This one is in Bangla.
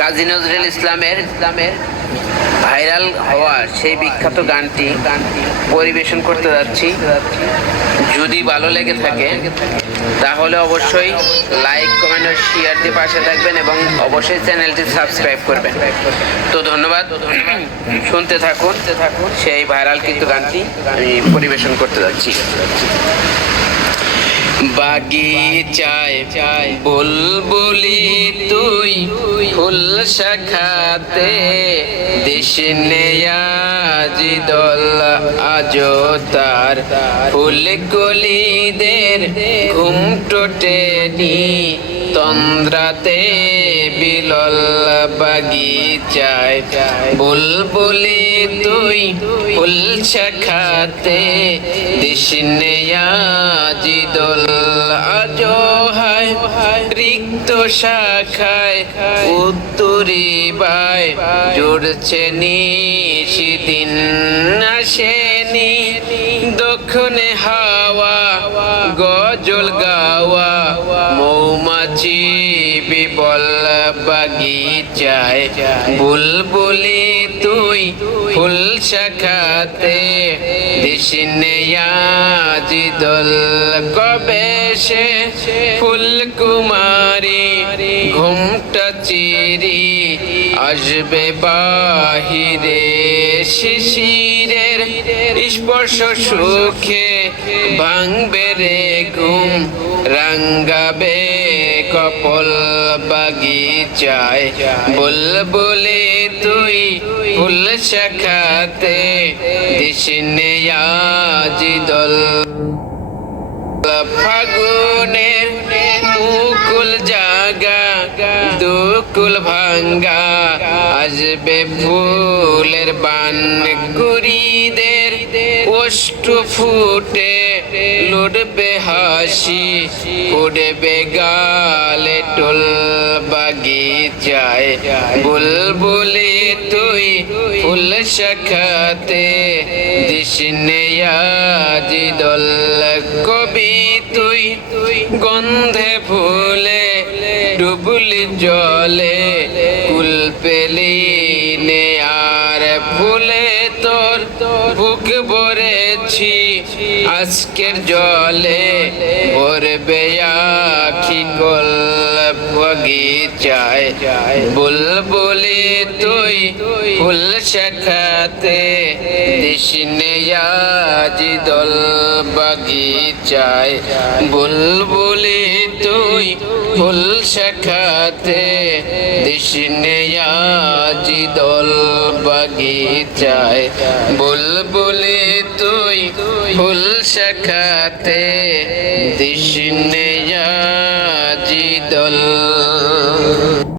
কাজী নজরুল ইসলামের ইসলামের ভাইরাল হওয়া সেই বিখ্যাত গানটি গানটি পরিবেশন করতে যাচ্ছি। যদি ভালো লেগে থাকে, তাহলে অবশ্যই লাইক কমেন্ট ও শেয়ার দিয়ে পাশে থাকবেন এবং অবশ্যই চ্যানেলটি সাবস্ক্রাইব করবেন। তো ধন্যবাদ। ধন্যবাদ শুনতে থাকুন থাকুন। সেই ভাইরাল কিন্তু গানটি আমি পরিবেশন করতে যাচ্ছি। বাগিচায় চায় বুলবুলি তুই ফুল শাখাতে দেশ নেয়াজি দল আজ তার। ফুল কলিদের ঘুম টোটে নি তন্দ্রাতে বিলল বাগিচায়। বুলবুলি তুই ফুল শাখাতে দেশ নেয়াজি দল আজ হায় রিক্ত শাখায় উত্তরি বায় জুড়ছে নিশিদিন আসেনি। দক্ষিণে হাওয়া গজল গাওয়া মৌমাছি বিবল বাগিচায় বুলবুলি তুই ফুল শাখাতে দিশনে আজি দল কবে সে ফুল কুমারী ঘুমটা চিরি আসবে বাহিরে শিশিরের স্পর্শ সুখে ভাঙবে রে ঘুম রাঙ্গাবে কপল বাগিচায় বুলবুলি তুই ফুল শাখাতে দিশনে আজি দল। ফাগুনের মুকুল জাগা, দুকুল ভাঙ্গা, আসবে ফুলের বান কুড়িদের ওষ্ঠ ফুটে, লুটবে হাসি, উড়বে গালে টোল বাগিচায়। বুলবুলি তুই ফুল শাখাতে দিশনে আজি দল। কবি তুই গন্ধে ফুলে, ডুবলি জলে কুল পেলি। ভরেছি আজকের জলে ভরবে আখি কল বগিচায়। বুলবুলি তুই ফুল শাখাতে দিশনে আজি দল বাগিচায়। বুলবুলি তুই ফুল শেখাতে দিশনেয়াজি দল বাগিচায়। বুলবুলি তুই ফুল শেখাতে দিশনেয়াজি দল